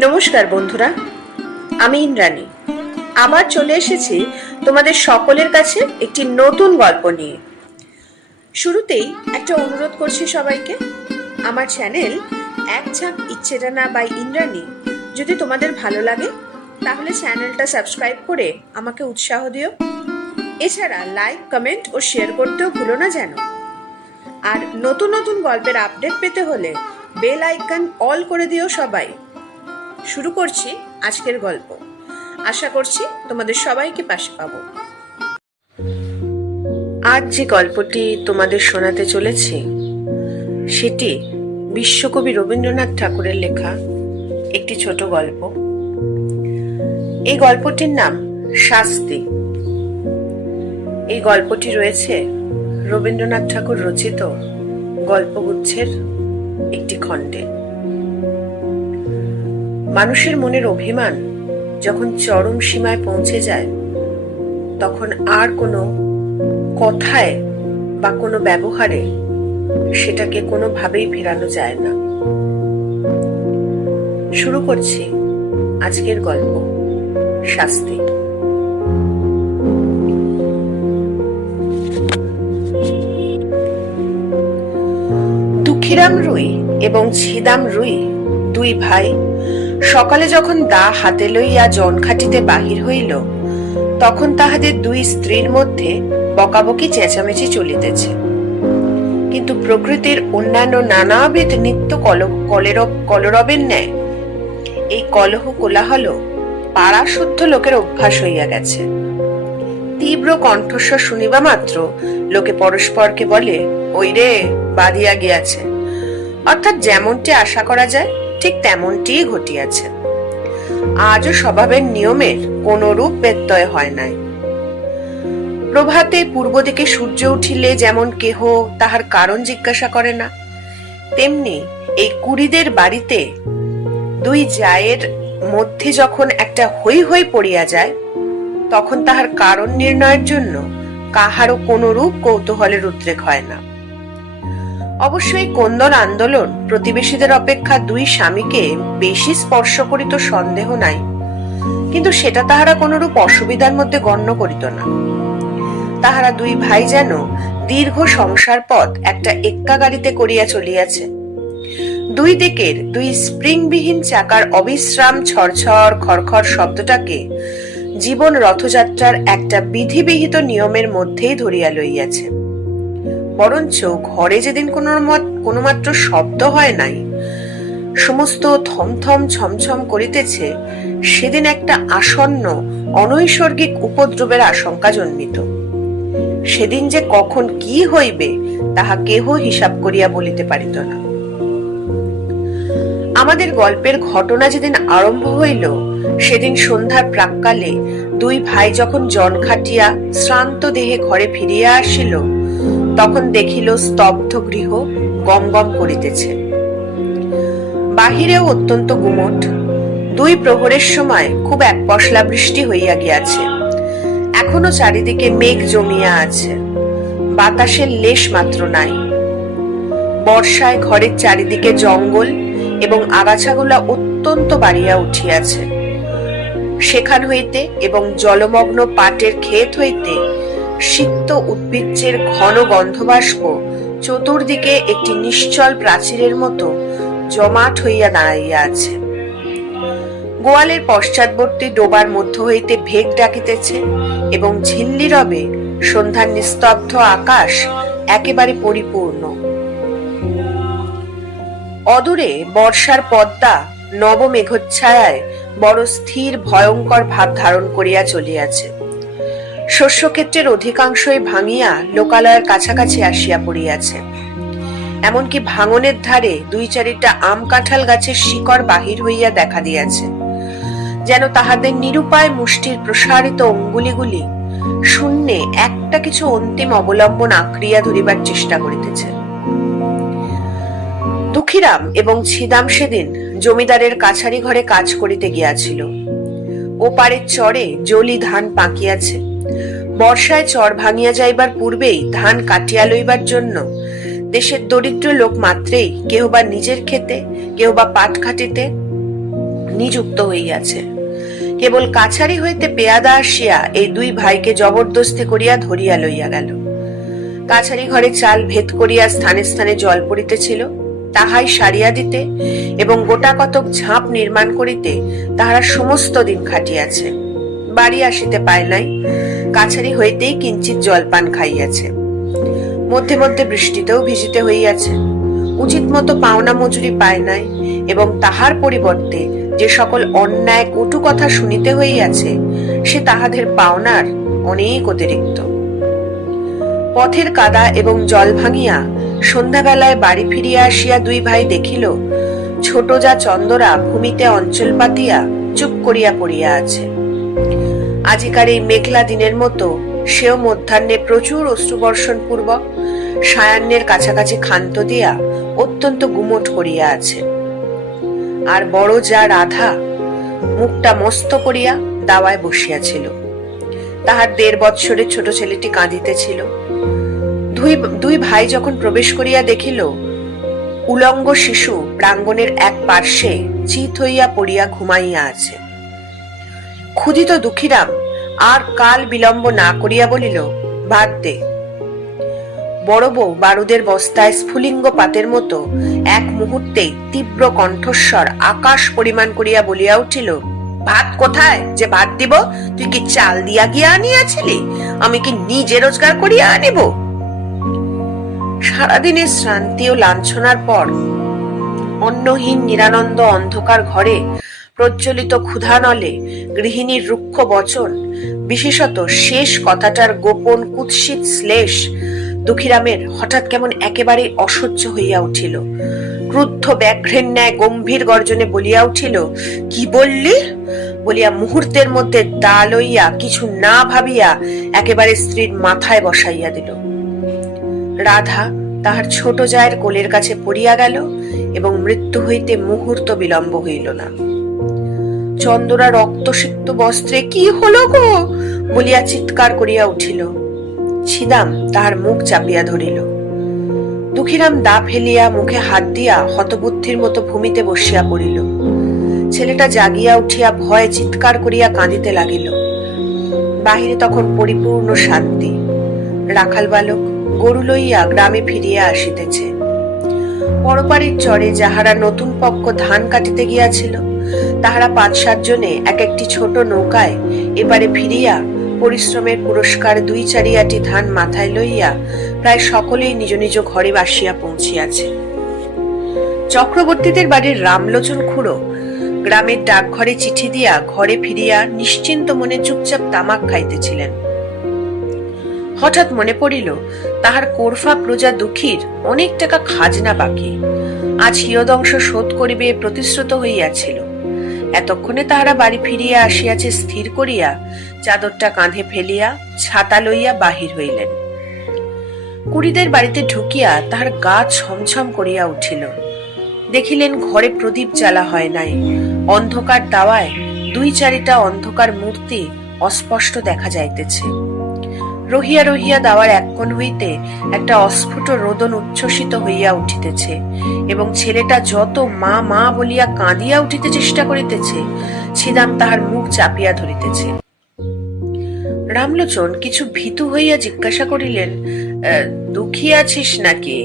নমস্কার বন্ধুরা, আমি ইন্দ্রাণী আবার চলে এসেছি তোমাদের সকলের কাছে একটি নতুন গল্প নিয়ে। শুরুতেই একটা অনুরোধ করছি সবাইকে, আমার চ্যানেল এক ঝাঁক ইচ্ছেডানা বাই ইন্দ্রাণী যদি তোমাদের ভালো লাগে তাহলে চ্যানেলটা সাবস্ক্রাইব করে আমাকে উৎসাহ দিও। এছাড়া লাইক, কমেন্ট ও শেয়ার করতেও ভুলো না যেন। আর নতুন নতুন গল্পের আপডেট পেতে হলে বেল আইকন অল করে দিও সবাই। শুরু করছি আজকের গল্প। আশা করছি তোমাদের সবাইকে পাশে পাবো। আজ যে গল্পটি তোমাদের শোনাতে চলেছি সেটি বিশ্বকবি রবীন্দ্রনাথ ঠাকুরের লেখা একটি ছোট গল্প। এই গল্পটির নাম শাস্তি। এই গল্পটি রয়েছে রবীন্দ্রনাথ ঠাকুর রচিত গল্পগুচ্ছের একটি খণ্ডে। মানুষের মনের অভিমান যখন চরম সীমায় পৌঁছে যায় তখন আর কোনো কথায় বা কোনো ব্যবহারে সেটাকে কোনোভাবেই ফেরানো যায় না। শুরু করছি আজকের গল্প শাস্তি। দুঃখীরাম রুই এবং ছিদাম রুই দুই ভাই সকালে যখন দা হাতে লইয়া জন খাটিতে বাহির হইল তখন তাহাদের দুই স্ত্রীর মধ্যে বকাবকি চেঁচামেচি চলিতেছে। কিন্তু প্রকৃতির অন্যান্য নানাবিধ নিত্য কলরবের ন্যায় এই কলহ কোলাহল পাড়া শুদ্ধ লোকের অভ্যাস হইয়া গেছে। তীব্র কণ্ঠস্বর শুনিবা মাত্র লোকে পরস্পরকে বলে, ওই রে বাঁধিয়া গিয়াছে। অর্থাৎ যেমনটি আশা করা যায় ঠিক তেমনটিই ঘটিয়াছে। আজও স্বভাবের নিয়মের কোন রূপ ব্যত্যয় হয় নাই। প্রভাতে পূর্ব দিকে সূর্য উঠিলে যেমন কেহ তাহার কারণ জিজ্ঞাসা করে না, তেমনি এই কুড়িদের বাড়িতে দুই জায়ের মধ্যে যখন একটা হৈ হৈ পড়িয়া যায় তখন তাহার কারণ নির্ণয়ের জন্য কাহারও কোন রূপ কৌতূহলের উদ্রেক হয় না। অবশ্যই কোন্দল আন্দোলন প্রতিবেশীদের অপেক্ষা দুই স্বামীকে বেশি স্পর্শ করিত সন্দেহ নাই, কিন্তু সেটা তাহারা কোনরূপ অসুবিধার মধ্যে গণ্য করিত না। তাহারা দুই ভাই যেন দীর্ঘ সংসার পথ একটা এক্কা গাড়িতে করিয়া চলিয়াছে। দুই দিকের দুই স্প্রিংবিহীন চাকার অবিশ্রাম ছড়ছড় খড়খড় শব্দটাকে জীবন রথযাত্রার একটা বিধিবিহিত নিয়মের মধ্যেই ধরিয়া লইয়াছে। বরঞ্চ ঘরে যেদিন কোনো মাত্র শব্দ হয় নাই, সমস্ত থমথম ছমছম করিতেছে, সেদিন একটা আসন্ন অনৈসর্গিক উপদ্রবের আশঙ্কা জন্মিত। সেদিন যে কখন কি হইবে তাহা কেহ হিসাব করিয়া বলিতে পারিত না। আমাদের গল্পের ঘটনা যেদিন আরম্ভ হইল সেদিন সন্ধ্যার প্রাক্কালে দুই ভাই যখন জন খাটিয়া শ্রান্ত দেহে ঘরে ফিরিয়া আসিল তখন দেখিল স্তব্ধ গৃহ গম গম করিতেছে। বাহিরেও অত্যন্ত গুমট। দুই প্রহরের সময় খুব এক পশলা বৃষ্টি হইয়া গিয়াছে। এখনো চারিদিকে মেঘ জমিয়া আছে, বাতাসের লেশ মাত্র নাই। বর্ষায় ঘরের চারিদিকে জঙ্গল এবং আগাছাগুলা অত্যন্ত বাড়িয়া উঠিয়াছে। সেখান হইতে এবং জলমগ্ন পাটের ক্ষেত হইতে সিক্ত উদ্ভিজ্জের ঘন গন্ধবাষ্প চতুর্দিকে একটি নিশ্চল প্রাচীরের মতো জমাট হইয়া দাঁড়াইয়া আছে। গোয়ালের পশ্চাৎবর্তী ডোবার মধ্য হইতে ভেগ ডাকিতেছে এবং ঝিল্লি রবে সন্ধ্যার নিস্তব্ধ আকাশ একেবারে পরিপূর্ণ। অদূরে বর্ষার পদ্মা নব মেঘচ্ছায়ায় বড় স্থির ভয়ঙ্কর ভাব ধারণ করিয়া চলিয়াছে। শস্যক্ষেত্রের অধিকাংশই ভাঙিয়া লোকালয়ের কাছাকাছি আসিয়া পড়িয়াছে। এমনকি ভাঙনের ধারে দুই চারিটা আম কাঁঠাল গাছের শিকড় বাহির হইয়া দেখা দিয়াছে, যেন তাহাদের নিরুপায় মুষ্টির প্রসারিত অঙ্গুলিগুলি শূন্যে একটা কিছু অন্তিম অবলম্বন আঁকড়িয়া ধরিবার চেষ্টা করিতেছে। দুঃখীরাম এবং ছিদাম সেদিন জমিদারের কাছারি ঘরে কাজ করিতে গিয়াছিল। ওপারের চরে জলি ধান পাকিয়াছে। বর্ষায় চর ভাঙিয়া যাইবার পূর্বেই ধান কাটিয়া লইবার জন্য দেশের দরিদ্র লোক মাত্রেই কেউ বা নিজের ক্ষেতে, কেউ বা পাট খাটিতে, নিযুক্ত হইয়াছে। কেবল কাছারি হইতে পেয়াদা আসিয়া এই দুই ভাইকে জবরদস্তি করিয়া ধরিয়া লইয়া গেল। কাছারি ঘরে চাল ভেদ করিয়া স্থানে স্থানে জল পড়িতেছিল, তাহাই সারিয়া দিতে এবং গোটা কতক ঝাঁপ নির্মাণ করিতে তাহারা সমস্ত দিন খাটিয়াছে। বাড়ি আসিতে পায় নাই, কাছারি হইতেই কিঞ্চিত জলপান খাইয়াছে। মধ্যে মধ্যে বৃষ্টিতেও ভিজিতে হইয়াছে। উচিত মতো পাওনা মজুরি পায় নাই এবং তাহার পরিবর্তে যে সকল অন্যায় কটু কথা শুনিতে হইয়াছে সে তাহাদের পাওনার অনেক অতিরিক্ত। পথের কাদা এবং জল ভাঙিয়া সন্ধ্যাবেলায় বাড়ি ফিরিয়া আসিয়া দুই ভাই দেখিল ছোট যা চন্দরা ভূমিতে অঞ্চল পাতিয়া চুপ করিয়া পড়িয়া আছে। আজিকার এই মেঘলা দিনের মতো সেও মধ্যাহ্নে প্রচুর অশ্রুবর্ষণ পূর্বক সায়ান্নের কাছাকাছি ক্ষান্ত দিয়া অত্যন্ত গুমট করিয়া আছে। আর বড় যা রাধা মুখটা মস্ত করিয়া দাওয়ায় বসিয়াছিল। তাহার 1.5 বৎসরের ছোট ছেলেটি কাঁদিতেছিল। দুই ভাই যখন প্রবেশ করিয়া দেখিল উলঙ্গ শিশু প্রাঙ্গণের এক পার্শ্বে চিত হইয়া পড়িয়া ঘুমাইয়া আছে। ক্ষুধিত দুঃখীরাম আর কাল বিলম্ব না করিয়া বলিল, ভাত দে। বড় বউ বারুদের বস্তায় স্ফুলিঙ্গ পাতের মতো এক মুহূর্তেই তীব্র কণ্ঠস্বর আকাশ পরিমাণ করিয়া বলিয়া উঠিল, ভাত কোথায় যে ভাত দিব? তুই কি চাল দিয়া গিয়া আনিয়াছিলি? আমি কি নিজে রোজগার করিয়া আনিব? সারাদিনের শ্রান্তি ও লাঞ্ছনার পর অন্নহীন নিরানন্দ অন্ধকার ঘরে প্রজ্বলিত ক্ষুধানলে গৃহিণীর রুক্ষ বচন, বিশেষত শেষ কথাটার গোপন কুৎসিত শ্লেষ দুঃখীরামের হঠাৎ কেমন একেবারে অসহ্য হইয়া উঠিল। ক্রুদ্ধ ব্যাঘ্রের ন্যায় গম্ভীর গর্জনে বলিয়া উঠিল, কি বললি? বলিয়া মুহূর্তের মধ্যে দা লইয়া কিছু না ভাবিয়া একেবারে স্ত্রীর মাথায় বসাইয়া দিল। রাধা তাহার ছোট জায়ের কোলের কাছে পড়িয়া গেল এবং মৃত্যু হইতে মুহূর্ত বিলম্ব হইল না। চন্দরা রক্তসিক্ত বস্ত্রে কি হলো গো বলিয়া চিৎকার করিয়া উঠিল। ছিদাম তাহার মুখ চাপিয়া ধরিল। দুঃখীরাম দা ফেলিয়া মুখে হাত দিয়া হতবুদ্ধির মতো ভূমিতে বসিয়া পড়িল। ছেলেটা জাগিয়া উঠিয়া ভয়ে চিৎকার করিয়া কাঁদিতে লাগিল। বাহিরে তখন পরিপূর্ণ শান্তি। রাখাল বালক গরু লইয়া গ্রামে ফিরিয়া আসিতেছে। পরপাড়ির চরে যাহারা নতুন পক্ষ ধান কাটিতে গিয়াছিল তাহারা 5-7 জনে এক একটি ছোট নৌকায় এবারে ফিরিয়া পরিশ্রমের পুরস্কার 2-4 আটি ধান মাথায় লইয়া প্রায় সকলেই নিজ নিজ ঘরে বাসিয়া পৌঁছিয়াছে। চক্রবর্তীদের বাড়ির রামলোচন খুড়ো গ্রামের ডাকঘরে চিঠি দিয়া ঘরে ফিরিয়া নিশ্চিন্ত মনে চুপচাপ তামাক খাইতেছিলেন। হঠাৎ মনে পড়িল তাহার কোরফা প্রজা দুঃখীর অনেক টাকা খাজনা বাকি, আজ হিয়দংশ শোধ করিবে প্রতিশ্রুত হইয়াছিল। এতক্ষণে তাহারা বাড়ি ফিরিয়া আসিয়াছে স্থির করিয়া চাদরটা কাঁধে ফেলিয়া ছাতা লইয়া বাহির হইলেন। কুড়িদের বাড়িতে ঢুকিয়া তাহার গা ছমছম করিয়া উঠিল। দেখিলেন ঘরে প্রদীপ জ্বালা হয় নাই। অন্ধকার দাওয়ায় 2-4টা অন্ধকার মূর্তি অস্পষ্ট দেখা যাইতেছে। রহিয়া রহিয়া দাওয়ার এক কোণ হইতে একটা অস্ফুট রোদন উচ্ছ্বসিত হইয়া উঠিতেছে এবং ছেলেটা যত মা মা বলিয়া কাঁদিয়া উঠিতে চেষ্টা করিতেছে, ছিদাম তাহার মুখ চাপিয়া ধরিতেছে। রামলোচন কিছু ভীতু হইয়া জিজ্ঞাসা করিলেন, দুঃখী আছিস নাকি?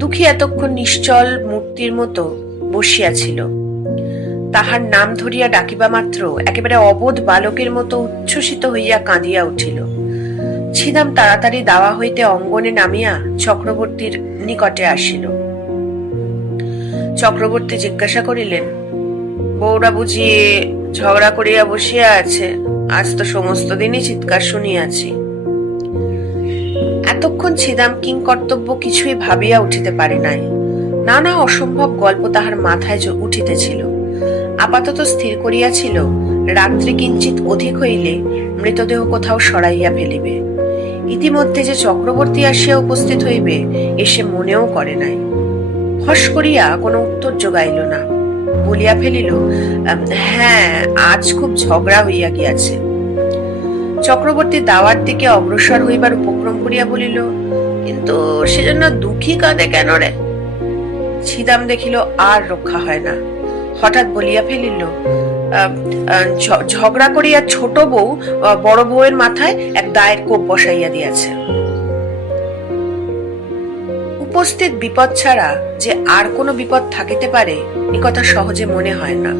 দুঃখী এতক্ষণ নিশ্চল মূর্তির মতো বসিয়াছিল। তাহার নাম ধরিয়া ডাকিবা মাত্র একেবারে অবোধ বালকের মতো উচ্ছ্বসিত হইয়া কাঁদিয়া উঠিল। ছিদাম তাড়াতাড়ি দাওয়া হইতে অঙ্গনে নামিয়া চক্রবর্তীর নিকটে আসিল। চক্রবর্তী জিজ্ঞাসা করিলেন, বউরা বুঝি ঝগড়া করিয়া বসিয়া আছে? আজ তো সমস্ত দিনই চিৎকার শুনিয়াছি। এতক্ষণ ছিদাম কিংকর্তব্য কিছুই ভাবিয়া উঠিতে পারে নাই। নানা অসম্ভব গল্প তাহার মাথায় উঠিতেছিল। আপাতত স্থির করিয়াছিল রাত্রি কিঞ্চিত অধিক হইলে মৃতদেহ কোথাও সরাইয়া ফেলিবে। ইতিমধ্যে যে চক্রবর্তী আসিয়া উপস্থিত হইবে এসে মনেও করে নাই। হস করিয়া কোনো উত্তর যোগাইল না। বলিয়া ফেলিল, হ্যাঁ, আজ খুব ঝগড়া হইয়া গিয়াছে। চক্রবর্তী দাওয়ার দিকে অগ্রসর হইবার উপক্রম করিয়া বলিল, কিন্তু সেজন্য দুঃখী কাঁদে কেন রে? ছিদাম দেখিল আর রক্ষা হয় না। হঠাৎ বলিয়া ফেলিল, ঝগড়া করিয়া ছোট বউ বড় বউয়ের মাথায় এক দায়ের কোপ বসাইয়া দিয়াছে। উপস্থিত বিপদ ছাড়া যে আর কোনো বিপদ থাকিতে পারে এ কথা সহজে মনে হয় না।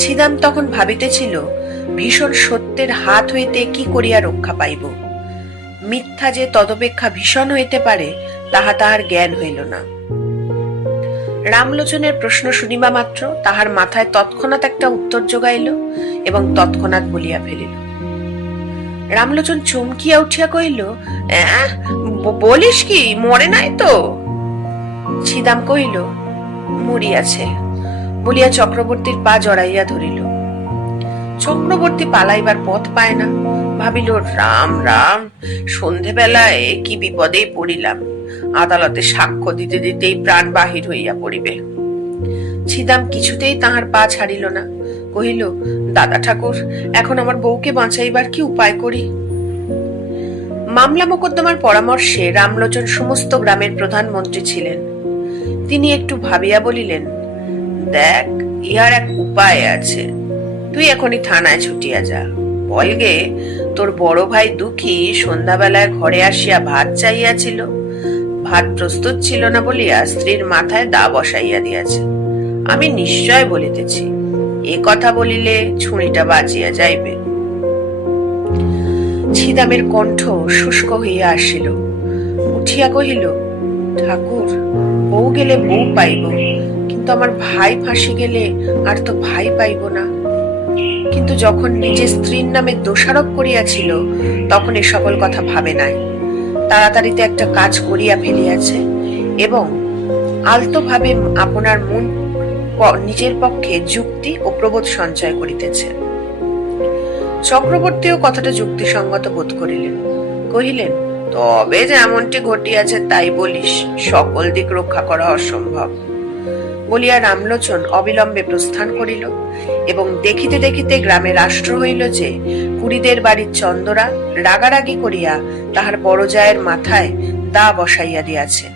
ছিদাম তখন ভাবিতেছিল ভীষণ সত্যের হাত হইতে কি করিয়া রক্ষা পাইব। মিথ্যা যে তদপেক্ষা ভীষণ হইতে পারে তাহা তাহার জ্ঞান হইল না। রামলোচনের প্রশ্ন শুনিবা মাত্র তাহার মাথায় তৎক্ষণাৎ একটা উত্তর জোগাইল এবং তৎক্ষণাৎ বলিয়া ফেলিল। রামলোচন চমকিয়া উঠিয়া কহিল, বলিস কি, মরে নাই তো? ছিদাম কহিল, মরিয়াছে বলিয়া চক্রবর্তীর পা জড়াইয়া ধরিল। চক্রবর্তী পালাইবার পথ পায় না। ভাবিল, রাম রাম, সন্ধেবেলায় কি বিপদে পড়িলাম। আদালতে সাক্ষ্য দিতে দিতেই প্রাণ বাহির হইয়া পড়িবে। ছিদাম কিছুতেই তাহার পা ছাড়িল না। কহিল, দাদা ঠাকুর, এখন আমার বউকে বাঁচাইবার কি উপায় করি? মামলা মোকদ্দমার পরামর্শে রামলোচন সমস্ত গ্রামের প্রধানমন্ত্রী ছিলেন। তিনি একটু ভাবিয়া বলিলেন, দেখ, ইহার এক উপায় আছে। তুই এখনই থানায় ছুটিয়া যা। বলগে, তোর বড় ভাই দুঃখী সন্ধ্যাবেলায় ঘরে আসিয়া ভাত চাইয়াছিল। ভাত প্রস্তুত ছিল না বলিয়া স্ত্রীর মাথায় দা বসাইয়া দিয়াছে। আমি নিশ্চয় বলিতেছি, এ কথা বলিলে ছুরিটা বাজিয়া যাইবে। ছিদামের কণ্ঠ শুষ্ক হইয়া আসিল। উঠিয়া কহিল, ঠাকুর, বউ গেলে বউ পাইব, কিন্তু আমার ভাই ফাঁসি গেলে আর তো ভাই পাইব না। কিন্তু যখন নিজের স্ত্রীর নামে দোষারোপ করিয়াছিল তখন এ সকল কথা ভাবে নাই। তাড়াতাড়িতে একটা কাজ করিয়া ফেলিয়াছে এবং আলতোভাবে আপনার মন নিজের পক্ষে যুক্তি ও প্রবোধ সঞ্চয় করিতেছে। চক্রবর্তীও কথাটা যুক্তিসঙ্গত বোধ করিলেন। কহিলেন, তবে যেমনটি ঘটিয়াছে তাই বলিস, সকল দিক রক্ষা করা অসম্ভব। বলিয়া রামলোচন অবিলম্বে প্রস্থান করিল এবং দেখিতে দেখিতে গ্রামে রাষ্ট্র হইল যে পুরীদের বাড়ির চন্দরা রাগারাগি করিয়া তাহার বড় জায়ের মাথায় দা বসাইয়া দিয়াছে।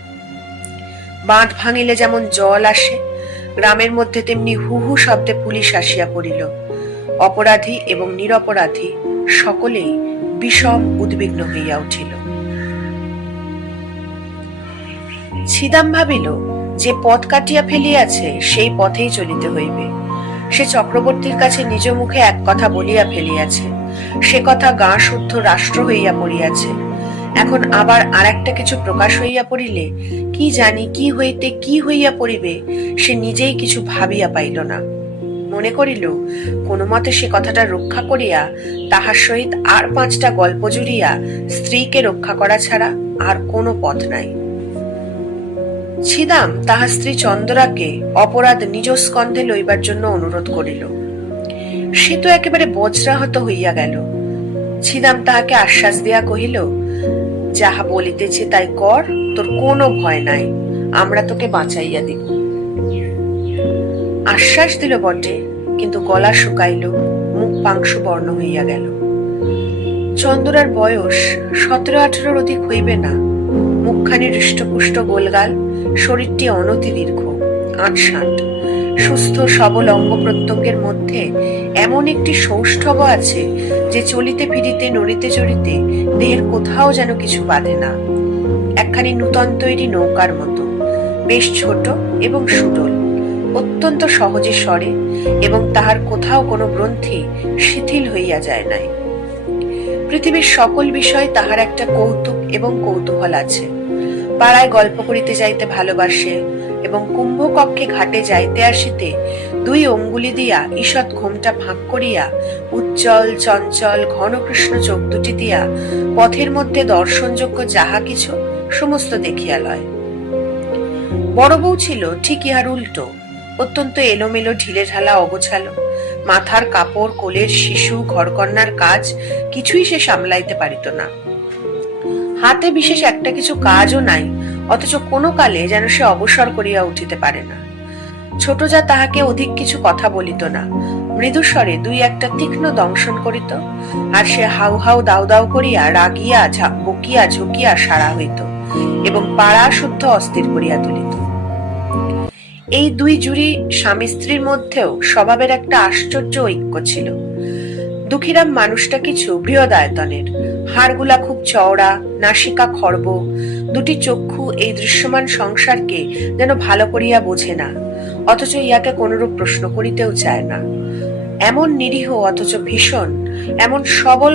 বাঁধ ভাঙিলে যেমন জল আসে, গ্রামের মধ্যে তেমনি হু হু শব্দে পুলিশ আসিয়া পড়িল। অপরাধী এবং নিরপরাধী সকলেই বিষম উদ্বিগ্ন হইয়া উঠিল। ছিদাম ভাবিল, যে পথ কাটিয়া ফেলিয়াছে সেই পথেই চলিতে হইবে। সে চক্রবর্তীর কাছে নিজ মুখে এক কথা বলিয়া ফেলিয়াছে, সে কথা গাঁ শুদ্ধ রাষ্ট্র হইয়া পড়িয়াছে। এখন আবার আর একটা কিছু প্রকাশ হইয়া পড়িলে কি জানি কি হইতে কি হইয়া পড়িবে সে নিজেই কিছু ভাবিয়া পাইল না। মনে করিল, কোনো মতে সে কথাটা রক্ষা করিয়া তাহার সহিত আর 5টা গল্প জুড়িয়া স্ত্রীকে রক্ষা করা ছাড়া আর কোনো পথ নাই। ছিদাম তাহার স্ত্রী চন্দরাকে অপরাধ নিজ স্কন্ধে লইবার জন্য অনুরোধ করিল। সে তো একেবারে বজ্রাহত হইয়া গেল। ছিদাম তাহাকে আশ্বাস দিয়া কহিল, যাহা বলিতেছে তাই কর, তোর কোনো ভয় নাই, আমরা তোকে বাঁচাইয়া দিব। আশ্বাস দিল বটে, কিন্তু গলা শুকাইল, মুখ পাংশু বর্ণ হইয়া গেল। চন্দরার বয়স 17-18 অধিক হইবে না। মুখখানি হৃষ্টপুষ্ট গোলগাল, শরীরটি অনতি দীর্ঘ, আঁটসাঁট। সুস্থ সবল অঙ্গ প্রত্যঙ্গের মধ্যে এমন একটি সৌষ্ঠব আছে যে চলিতে ফিরিতে নড়িতে চড়িতে দেহের কোথাও যেন কিছু বাঁধে না। একখানি নূতন তৈরি নৌকার মতো, বেশ ছোট এবং সুডল, অত্যন্ত সহজে সরে এবং তাহার কোথাও কোনো গ্রন্থি শিথিল হইয়া যায় নাই। পৃথিবীর সকল বিষয় তাহার একটা কৌতুক এবং কৌতূহল আছে। পাড়ায় গল্প করিতে যাইতে ভালোবাসে এবং কুম্ভকক্ষে ঘাটে যাইতে আসিতে 2 অঙ্গুলি দিয়া ঈষৎ ঘোমটা ফাঁক করিয়া উজ্জ্বল চঞ্চল ঘনকৃষ্ণ চোখ দুটি দিয়া পথের মধ্যে দর্শনযোগ্য যাহা কিছু সমস্ত দেখিয়া লয়। বড় বউ ছিল ঠিক ইহার উল্টো, অত্যন্ত এলোমেলো ঢিলে ঢালা অগোছালো। মাথার কাপড়, কোলের শিশু, ঘরকন্নার কাজ কিছুই সে সামলাইতে পারিত না। হাতে বিশেষ একটা কিছু কাজও নাই, অথচ কোনো কালে যেন সে অবসর করিয়া উঠিতে পারে না। ছোট যা তাহাকে অধিক কিছু কথা বলিত না, মৃদুস্বরে 2-1টা তীক্ষ্ণ দংশন করিত, আর সে হাউ হাউ দাউ দাউ করিয়া রাগিয়া বকিয়া ঝুঁকিয়া সারা হইত এবং পাড়া শুদ্ধ অস্থির করিয়া তুলিত। এই দুই জুড়ি স্বামী স্ত্রীর মধ্যেও স্বভাবের একটা আশ্চর্য ঐক্য ছিল। দুঃখীরাম মানুষটা কিছু বৃহদায়তনের, হাড়গুলা খুব চওড়া, নাসিকা খর্ব, দুটি চক্ষু এই দৃশ্যমান সংসারকে যেন ভালো করিয়া বোঝে না, অথচ ইহাকে কোনরূপ প্রশ্ন করিতেও চায় না। এমন নিরীহ অথচ ভীষণ, এমন সবল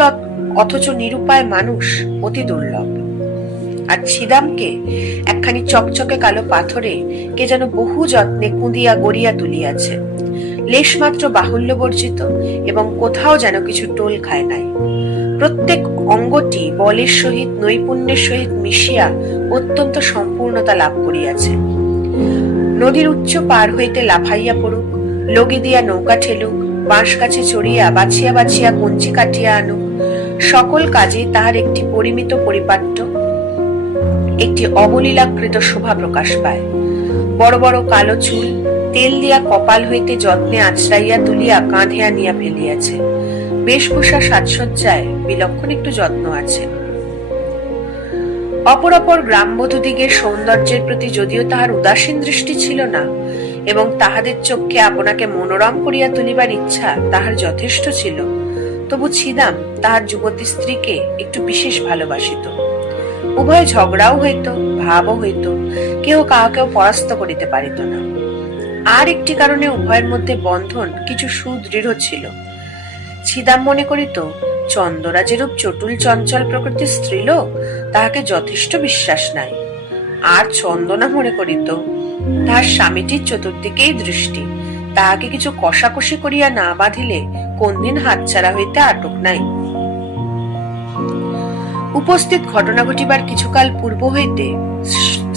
অথচ নিরুপায় মানুষ অতি দুর্লভ। আর ছিদামকে একখানি চকচকে কালো পাথরে কে যেন বহু যত্নে কুঁদিয়া গড়িয়া তুলিয়াছে, লেশমাত্র বাহুল্য বর্জিত, এবং কোথাও যেন কিছু টোল খায় নাই। প্রত্যেক অঙ্গটি বলের সহিত নৈপুণ্যের সহিত মিশিয়া অত্যন্ত সম্পূর্ণতা লাভ করিয়াছে। নদীর উচ্চ পার হইতে লাফাইয়া পড়ুক, লগি দিয়া নৌকা ঠেলুক, বাঁশ গাছে চড়িয়া বাছিয়া বাছিয়া কঞ্চি কাটিয়া আনুক, সকল কাজে তাহার একটি পরিমিত পরিপাট্য, একটি অবলীলাকৃত শোভা প্রকাশ পায়। বড় বড় কালো চুল তেল দিয়া কপাল হইতে যত্নে আছড়াইয়া তুলিয়া কাঁধে আনিয়া ফেলিয়াছে। বেশভূষা সাজসজ্জায় বিলক্ষণ একটু যত্ন আছে। অপর অপর গ্রামবধূদিগের সৌন্দর্যের প্রতি যদিও তাহার উদাসীন দৃষ্টি ছিল না, এবং তাহাদের চোখে আপনাকে মনোরম করিয়া তুলিবার ইচ্ছা তাহার যথেষ্ট ছিল, তবু ছিদাম তাহার যুবতী স্ত্রীকে একটু বিশেষ ভালোবাসিত। উভয় ঝগড়াও হইত, ভাবও হইত, কেউ কাহাকেও পরাস্ত করিতে পারিত না। আর একটি কারণে উভয়ের মধ্যে বন্ধন কিছু সুদৃঢ় ছিল। ছিদাম মনে করিত চন্দরা যেরূপ চটুল চঞ্চল প্রকৃতির স্ত্রীলোক, তাহাকে যথেষ্ট বিশ্বাস নাই। আর চন্দনা মনে করিত তাহার স্বামীটির চতুর্দিকেই দৃষ্টি, তাহাকে কিছু কষাকষি করিয়া না বাঁধিলে কোন দিন হাতছাড়া হইতে আটক নাই। উপস্থিত ঘটনা ঘটিবার কিছুকাল পূর্ব হইতে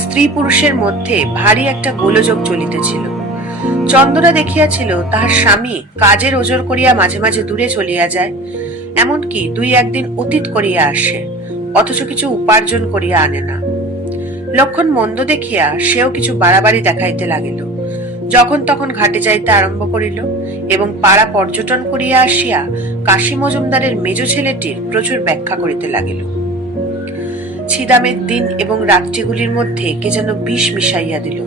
স্ত্রী পুরুষের মধ্যে ভারী একটা গোলযোগ চলিতেছিল। চন্দনা দেখিয়াছিল তাহার স্বামী কাজের ওজর করিয়া মাঝে মাঝে দূরে চলিয়া যায়, এমনকি দুই একদিন অতীত করিয়া আসে, অথচ কিছু উপার্জন করিয়া আনে না। লক্ষণ মন্দ দেখিয়া সেও কিছু বাড়াবাড়ি দেখাইতে লাগিল। যখন তখন ঘাটে যাইতে আরম্ভ করিল, এবং পাড়া পর্যটন করিয়া আসিয়া কাশী মজুমদারের মেজ ছেলেটির প্রচুর ব্যাখ্যা করিতে লাগিল। ছিদামের দিন এবং রাত্রিগুলির মধ্যে কে যেন বিষ মিশাইয়া দিল।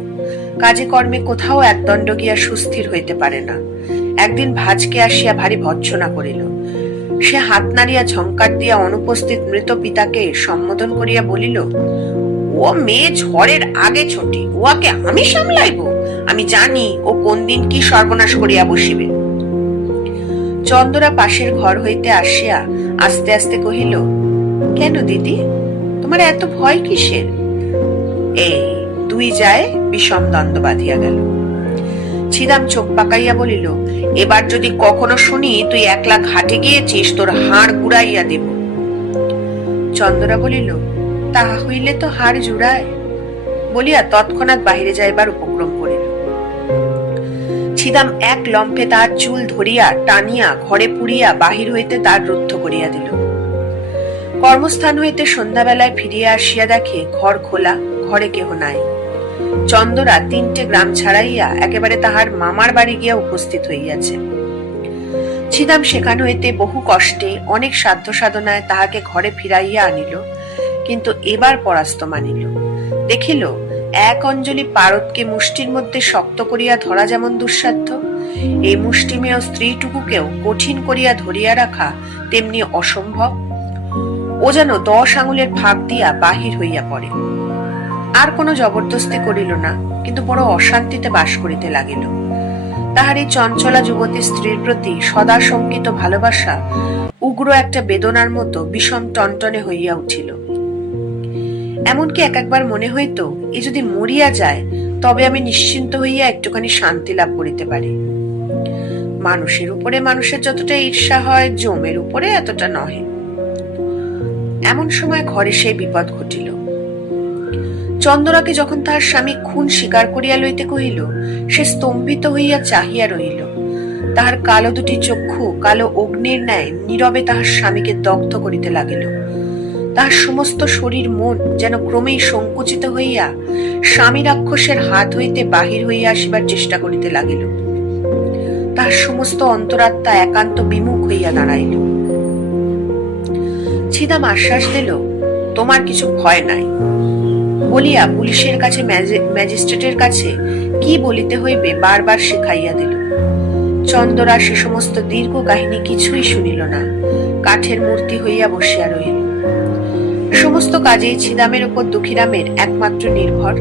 কাজে কর্মে কোথাও একদণ্ড গিয়া সুস্থির হইতে পারে না। একদিন ভাজকে আসিয়া ভারী ভৎসনা করিল। সে হাত নাড়িয়া ঝংকার দিয়া অনুপস্থিত মৃত পিতাকে সম্বোধন করিয়া বলিল, ও মেয়ে ঝড়ের আগে ছোটি, উহাকে আমি সামলাইব? আমি জানি ও কোন দিন কি সর্বনাশ করিয়া বসিবে। চন্দরা পাশের ঘর হইতে আসিয়া আস্তে আস্তে কহিল, কেন দিদি, তোমার এত ভয় কিসের? এই দুই যায় বিষম দ্বন্দ্ব বাঁধিয়া গেল। ছিদাম চোখ পাকাইয়া বলিল, এবার যদি কখনো শুনি তুই একলা ঘাটে গিয়েছিস, তোর হাড় গুড়াইয়া দেব। চন্দরা বলিল, তাহা হইলে তো হাড় জুড়ায়, বলিয়া তৎক্ষণাৎ বাহিরে যাইবার উপক্রম করিল। ছিদাম এক লম্ফে তার চুল ধরিয়া টানিয়া ঘরে পুরিয়া বাহির হইতে তার রুদ্ধ করিয়া দিল। কর্মস্থান হইতে সন্ধ্যাবেলায় ফিরিয়া আসিয়া দেখে ঘর খোলা, ঘরে কেহ নাই। চন্দরা 3টে গ্রাম ছাড়াইয়া একেবারে তাহার মামার বাড়ি গিয়া উপস্থিত হইয়াছে। ছিদাম সেখান হইতে বহু কষ্টে অনেক সাধ্য সাধনায় তাহাকে ঘরে ফিরাইয়া আনিল, কিন্তু এবার পরাস্ত মানিল। দেখিল এক অঞ্জলি পারদকে মুষ্টির মধ্যে শক্ত করিয়া ধরা যেমন দুঃসাধ্য, এই মুষ্টিমেয় স্ত্রীটুকুকেও কঠিন করিয়া ধরিয়া রাখা তেমনি অসম্ভব। ও যেন 10 আঙুলের ফাঁক দিয়া বাহির হইয়া পড়ে। আর কোনো জবরদস্তি করিল না, কিন্তু বড় অশান্তিতে বাস করিতে লাগিল। তাহার এই চঞ্চলা যুবতী স্ত্রীর প্রতি সদা শঙ্কিত ভালোবাসা উগ্র একটা বেদনার মতো বিষম টনটনে হইয়া উঠিল। এমনকি একবার মনে হইত, এ যদি মরিয়া যায় তবে আমি নিশ্চিন্ত হইয়া একটুখানি শান্তি লাভ করিতে পারি। মানুষের উপরে মানুষের যতটা ঈর্ষা হয়, জমের উপরে এতটা নহে। এমন সময় ঘরে সেই বিপদ ঘটিল। চন্দরাকে যখন তাহার স্বামী খুন স্বীকার করিয়া লইতে কহিল, সে স্তম্ভিত হইয়া চাহিয়া রহিল। তাহার কালো দুটি চক্ষু কালো অগ্নির ন্যায় নীরবে তাহার স্বামীকে দগ্ধ করিতে লাগিল। তাহার সমস্ত শরীর মন যেন ক্রমেই সংকুচিত হইয়া স্বামী রাক্ষসের হাত হইতে বাহির হইয়া আসিবার চেষ্টা করিতে লাগিল। তাহার সমস্ত অন্তরাত্মা একান্ত বিমুখ হইয়া দাঁড়াইল। ছিদাম আশ্বাস দিল, তোমার কিছু ভয় নাই বলিয়া পুলিশের কাছে ম্যাজিস্ট্রেটের কাছে কি বলিতে হইবে বারবার শিখাইয়া দিল। চন্দরা সে সমস্ত দীর্ঘ কাহিনী কিছুই শুনিল না, কাঠের মূর্তি হইয়া বসিয়া রহিল। সমস্ত কাজেই ছিদামের উপর দুঃখীরামের একমাত্র নির্ভর।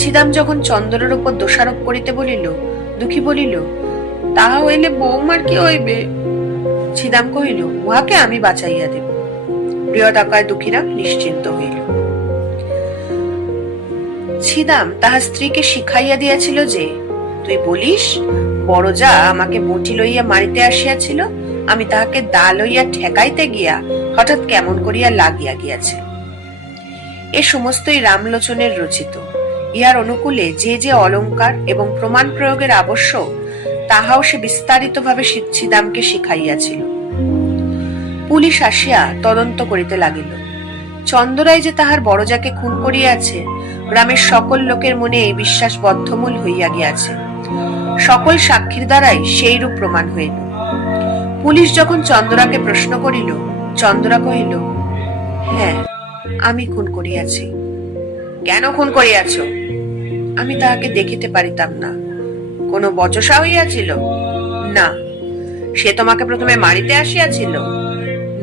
ছিদাম যখন চন্দরের উপর দোষারোপ করিতে বলিল, দুঃখী বলিল, তাহা হইলে বৌমার কি হইবে? ছিদাম কহিল, উহাকে আমি বাঁচাইয়া দেব। বৃহদাকার দুঃখীরাম নিশ্চিন্ত হইল। ছিদাম তাহার স্ত্রীকে শিখাইয়া দিয়াছিল যে, তুই বলিস বড় যা আমাকে বটি লইয়া মারিতে আসিয়াছিল, আমি তাহাকে দা লইয়া ঠেকাইতে গিয়া হঠাৎ কেমন করিয়া লাগিয়া গিয়াছে। এ সমস্তই রামলোচনের রচিত। ইহার অনুকূলে যে যে অলঙ্কার এবং প্রমাণ প্রয়োগের আবশ্যক, তাহাও সে বিস্তারিতভাবে ছিদামকে শিখাইয়াছিল। পুলিশ আসিয়া তদন্ত করিতে লাগিল। চন্দরাই যে তাহার বড়জাকে খুন করিয়াছে, গ্রামের সকল লোকের মনে এই বিশ্বাস বদ্ধমূল হইয়া গিয়াছে। সকল সাক্ষীর দ্বারাই সেইরূপ প্রমাণ হইল। পুলিশ যখন চন্দরাকে প্রশ্ন করিল, চন্দরা কহিল, হ্যাঁ, আমি খুন করিয়াছি। কেন খুন করিয়াছ? আমি তাহাকে দেখিতে পারিতাম না। কোন বচসা হইয়াছিল? না। সে তোমাকে প্রথমে মারিতে আসিয়াছিল?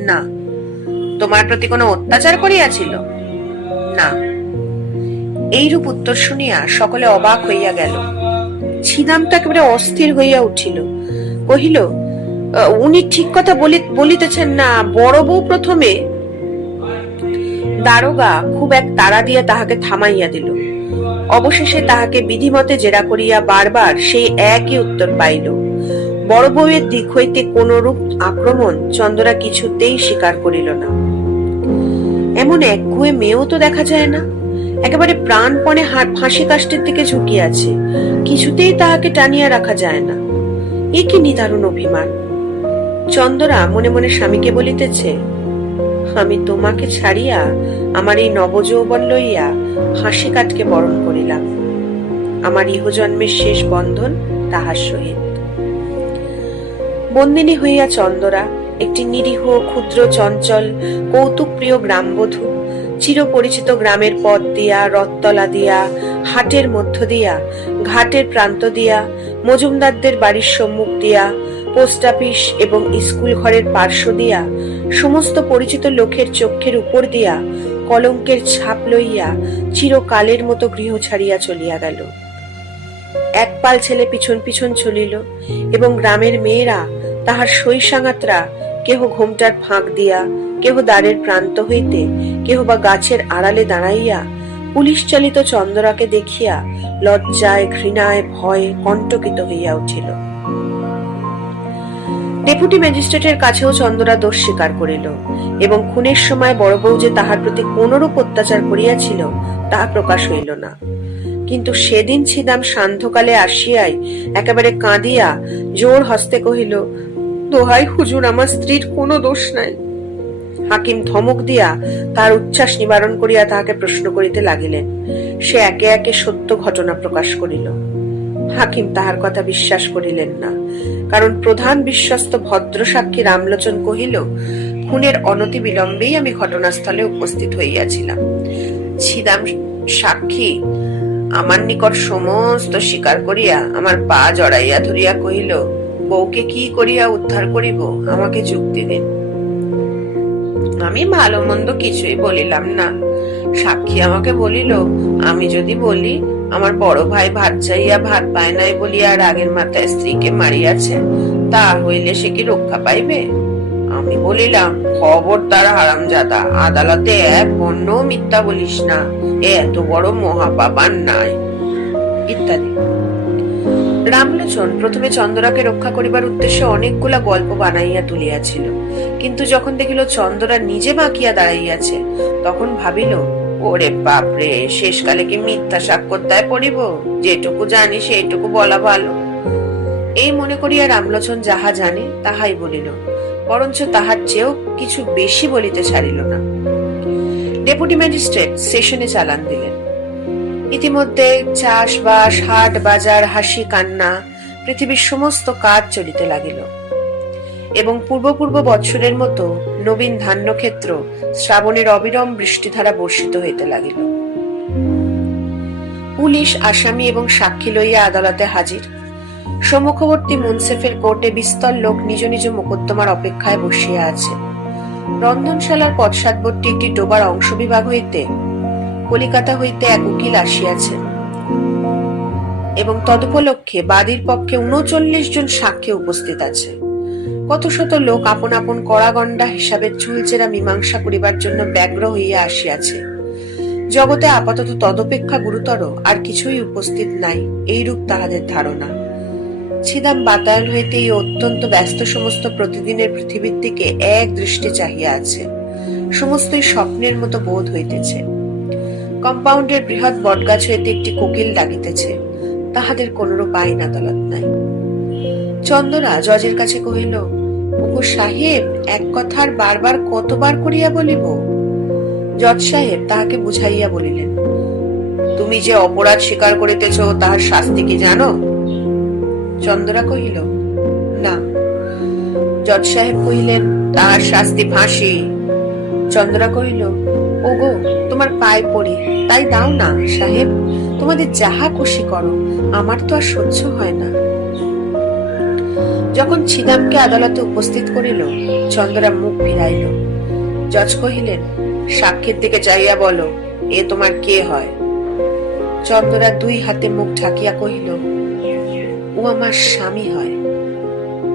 না। তোমার প্রতি কোনো অত্যাচার করিয়াছিল? না। এইরূপ উত্তর শুনিয়া সকলে অবাক হইয়া গেল। ছিদাম তো একেবারে অস্থির হইয়া উঠিল, কহিল, উনি ঠিক কথা বলিতেছেন না, বড় বউ প্রথমে। দারোগা খুব এক তাড়া দিয়া তাহাকে থামাইয়া দিল। অবশেষে তাহাকে বিধিমতে জেরা করিয়া বারবার সেই একই উত্তর পাইল। বড় বউয়ের দিক হইতে কোনরূপ আক্রমণ চন্দরা কিছুতেই স্বীকার করিল না। এমন একগুঁয়ে মেয়েও তো দেখা যায় না। একেবারে প্রাণপণে ফাঁসি কাষ্ঠের দিকে ঝুঁকিয়াছে, কিছুতেই তাহাকে টানিয়া রাখা যায় না। এ কি নিদারুণ অভিমান! চন্দরা মনে মনে স্বামীকে বলিতেছে, আমি তোমাকে ছাড়িয়া আমার এই নবযৌবন লইয়া ফাঁসি কাঠকে বরণ করিলাম। আমার ইহজন্মের শেষ বন্ধন তাহার সহিত। বন্দিনী হইয়া চন্দরা একটি নিরীহ, ক্ষুদ্র, চঞ্চল, কৌতুক প্রিয় গ্রামবধূ চিরপরিচিত গ্রামের পথ দিয়া, রথতলা দিয়া, হাটের মধ্য দিয়া, ঘাটের প্রান্ত দিয়া, মজুমদারদের বাড়ির সম্মুখ দিয়া, পোস্ট অফিস এবং স্কুল ঘরের পার্শ্ব দিয়া, সমস্ত পরিচিত লোকের চক্ষের উপর দিয়া কলঙ্কের ছাপ লইয়া চিরকালের মতো গৃহ ছাড়িয়া চলিয়া গেল। এক পাল ছেলে পিছন পিছন চলিল এবং গ্রামের মেয়েরা, তাহার সইসাঙ্গাতরা, কেহ ঘোমটার ফাঁক দিয়া, কেহ দ্বারের প্রান্ত হইতে, কেহ বা গাছের আড়ালে দাঁড়াইয়া পুলিশ চালিত চন্দরাকে দেখিয়া লজ্জায়, ঘৃণায়, ভয়ে কণ্টকিত হইয়া উঠিল। ডেপুটি ম্যাজিস্ট্রেটের কাছেও চন্দরা দোষ স্বীকার করিল এবং খুনের সময় বড় বউ যে তাহার প্রতি কোনরূপ অত্যাচার করিয়াছিল তাহা প্রকাশ হইল না। কিন্তু সেদিন ছিদাম সান্ধ্যকালে আসিয়াই একেবারে কাঁদিয়া জোর হস্তে কহিল, দোহাই হুজুর, আমার স্ত্রীর কোনো দোষ নাই। হাকিম ধমক দিয়া তার উচ্ছ্বাস নিবারণ করিয়া তাহাকে প্রশ্ন করিতে লাগিলেন। সে একে একে সত্য ঘটনা প্রকাশ করিল। হাকিম তাহার কথা বিশ্বাস করিলেন না, কারণ প্রধান বিশ্বস্ত ভদ্র সাক্ষী রামলোচন কহিল, খুনের অনতি বিলম্বেই আমি ঘটনাস্থলে উপস্থিত হইয়াছিলাম। ছিদাম সাক্ষী আমার নিকট সমস্ত স্বীকার করিয়া আমার পা জড়াইয়া ধরিয়া কহিল, বউকে কি করিয়া উদ্ধার করিব, আমাকে যুক্তি দিন। আমি ভালো মন্দ কিছুই বলিলাম না। সাক্ষী আমাকে বলিল, আমি যদি বলি আমার বড় ভাই ভাত চাইয়া ভাত পায় নাই বলিয়া রাগের মাথায় স্ত্রীকে মারিয়াছে, তা হইলে সে কি রক্ষা পাইবে? আমি বলিলাম, খবরদার হারামজাদা, আদালতে এক বর্ণ মিথ্যা বলিস না, এত বড় মহাপাপান নাই, ইত্যাদি। রামলোচন প্রথমে চন্দরাকে রক্ষা করিবার উদ্দেশ্যে অনেকগুলা গল্প বানাইয়া তুলিয়াছিল, কিন্তু যখন দেখিল চন্দরা নিজে বাঁকিয়া দাঁড়াইয়াছে, তখন ভাবিল, ওরে বাপরে, শেষকালে কি মিথ্যা সাক্ষরতায় পড়িব? যেটুকু জানি সেইটুকু বলা ভালো। এই মনে করিয়া রামলোচন যাহা জানে তাহাই বলিল, বরঞ্চ তাহার চেয়েও কিছু বেশি বলিতে ছাড়িল না। ডেপুটি ম্যাজিস্ট্রেট সেশনে চালান দিলেন। ইতিমধ্যে চাষবাস, হাট বাজার, হাসি কান্না, পৃথিবীর সমস্ত কাজ চলিতে লাগিল এবং পূর্ব বৎসরের মতো নবীন ধান্যক্ষেত্র শ্রাবণের অবিরম বৃষ্টিধারা বর্ষিত হইতে লাগিল। পুলিশ আসামি এবং সাক্ষী লইয়া আদালতে হাজির। সম্মুখবর্তী মুন্সেফের কোর্টে বিস্তর লোক নিজ নিজ মোকদ্দমার অপেক্ষায় বসিয়া আছে। রন্ধনশালার পশ্চাৎবর্তী একটি ডোবার অংশ বিভাগ হইতে কলিকাতা হইতে এক উকিল আসিয়াছেন এবং তদুপলক্ষে বাদীর পক্ষে ৩৯ জন সাক্ষী উপস্থিত আছে। কত শত লোক আপন আপন কড়াগণ্ডা হিসাবে চুলচেরা মীমাংসা করিবার জন্য ব্যগ্র হইয়া আসিয়াছে। জগতে আপাতত তদপেক্ষা গুরুতর আর কিছুই উপস্থিত নাই, এইরূপ তাহাদের ধারণা। ছিদাম বাতায়ন হইতে এই অত্যন্ত ব্যস্ত সমস্ত প্রতিদিনের পৃথিবীর দিকে এক দৃষ্টি চাহিয়া আছে। সমস্তই স্বপ্নের মতো বোধ হইতেছে। কম্পাউন্ডের বৃহৎ বটগাছ হইতে একটি কোকিল ডাকিতেছে, তাহাদের কোনরূপ আইন আদালত নাই। চন্দরা জজের কাছে কহিল, ওগো সাহেব, এক কথা আর বারবার কতবার করিয়া বলিব? জজ সাহেব তাহাকে বুঝাইয়া বলিলেন, তুমি যে অপরাধ স্বীকার করিতেছ তাহার শাস্তি কি জানো? চন্দরা কহিল, না। জজ সাহেব কহিলেন, তাহার শাস্তি ফাঁসি। চন্দরা কহিল, ওগো, তোমার পায়ে পড়ি, তাই দাও না সাহেব, তোমাদের যাহা খুশি করো, আমার তো আর সহ্য হয় না। যখন ছিদামকে আদালতে উপস্থিত করিল, চন্দরা মুখ ফিরাইল। জজ কহিলেন, সাক্ষীর দিকে চাইয়া বলো, এ তোমার কে হয়? চন্দরা দুই হাতে মুখ ঢাকিয়া কহিল, ও আমার স্বামী হয়।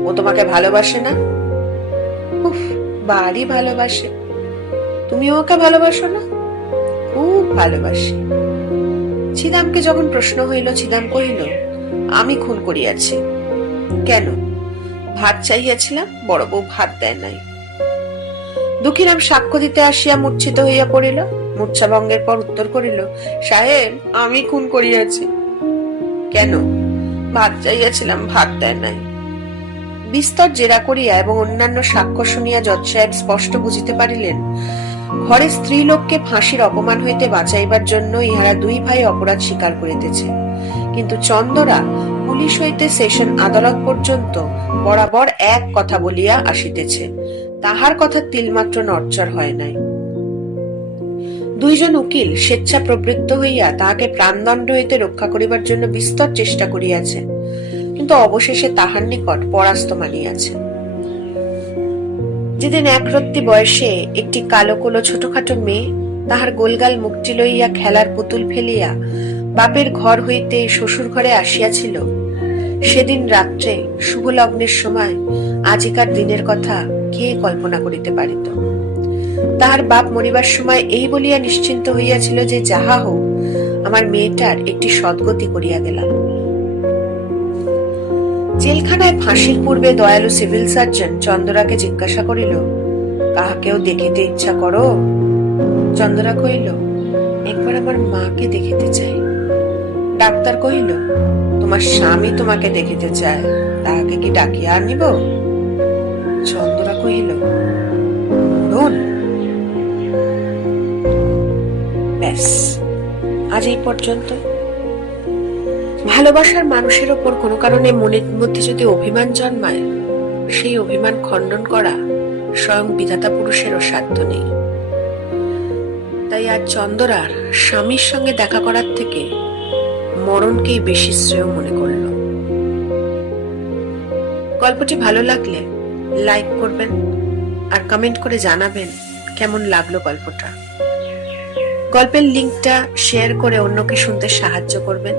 ও তোমাকে ভালোবাসে না? উফ, বাড়ি ভালোবাসে। তুমি ওকে ভালোবাসো না? খুব ভালোবাসি। ছিদামকে যখন প্রশ্ন হইল, ছিদাম কহিল, আমি খুন করিয়াছি। কেন? ভাত চাইয়াছিলাম, বড় বউ ভাত দেয় নাই। দুঃখীরাম সাক্ষ্য দিতে আসিয়া মূর্ছিত হইয়া পড়িল। মূর্ছাভঙ্গের পর উত্তর করিল, সাহেব, আমি খুন করিয়াছি। কেন? ভাত চাইয়াছিলাম, ভাত দেয় নাই। বিস্তর জেরা করিয়া এবং অন্যান্য সাক্ষ্য শুনিয়া জজ সাহেব স্পষ্ট বুঝিতে পারিলেন, ঘরে স্ত্রী লোককে ফাঁসির অপমান হইতে বাঁচাইবার জন্য ইহারা দুই ভাই অপরাধ স্বীকার করিতেছে। কিন্তু চন্দরা পুলিশ হইতে সেশন আদালত পর্যন্ত বরাবর এক কথা বলিয়া আসিতেছে, তাহার কথা তিলমাত্র নড়চড় হয় নাই। দুইজন উকিল স্বেচ্ছা প্রবৃত্ত হইয়া তাহাকে প্রাণদণ্ড হইতে রক্ষা করিবার জন্য বিস্তর চেষ্টা করিয়াছে, কিন্তু অবশেষে তাহার নিকট পরাস্ত মানিয়াছে। যেদিন একরত্তি বয়সে একটি কালো কোলো ছোটখাটো মেয়ে তাহার গোলগাল মুখটি লইয়া খেলার পুতুল ফেলিয়া বাপের ঘর হইতে শ্বশুর ঘরে আসিয়াছিল, সেদিন রাত্রে শুভ লগ্নের সময় আজিকার দিনের কথা কে কল্পনা করিতে পারিত? তাহার বাপ মরিবার সময় এই বলিয়া নিশ্চিন্ত হইয়াছিল যে যাহা হোক, আমার মেয়েটার একটি সদ্গতি করিয়া গেলাম। জেলখানায় ফাঁসির পূর্বে দয়ালু সিভিল সার্জন চন্দরাকে জিজ্ঞাসা করিল, কাহাকেও দেখিতে ইচ্ছা করো? চন্দরা কহিল, একবার আমার মাকে দেখিতে চাই। ডাক্তার কহিল, তোমার স্বামী তোমাকে দেখিতে চায়, তাহাকে কি ডাকিয়া আনিব? চন্দরা কহিল, মরণ। ব্যাস, আজ এই পর্যন্ত। ভালোবাসার মানুষের ওপর কোনো কারণে মনের মধ্যে যদি অভিমান জন্মায়, সেই অভিমান খণ্ডন করা স্বয়ং বিধাতা পুরুষেরও সাধ্য নেই। তাই আজ চন্দরার স্বামীর সঙ্গে দেখা করার থেকে মরণকেই বেশি শ্রেয় মনে করল। গল্পটি ভালো লাগলে লাইক করবেন আর কমেন্ট করে জানাবেন কেমন লাগলো গল্পটা। গল্পের লিঙ্কটা শেয়ার করে অন্যকে শুনতে সাহায্য করবেন।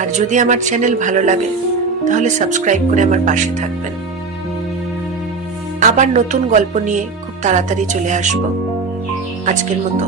আর যদি আমার চ্যানেল ভালো লাগে তাহলে সাবস্ক্রাইব করে আমার পাশে থাকবেন। আবার নতুন গল্প নিয়ে খুব তাড়াতাড়ি চলে আসব। আজকের মতো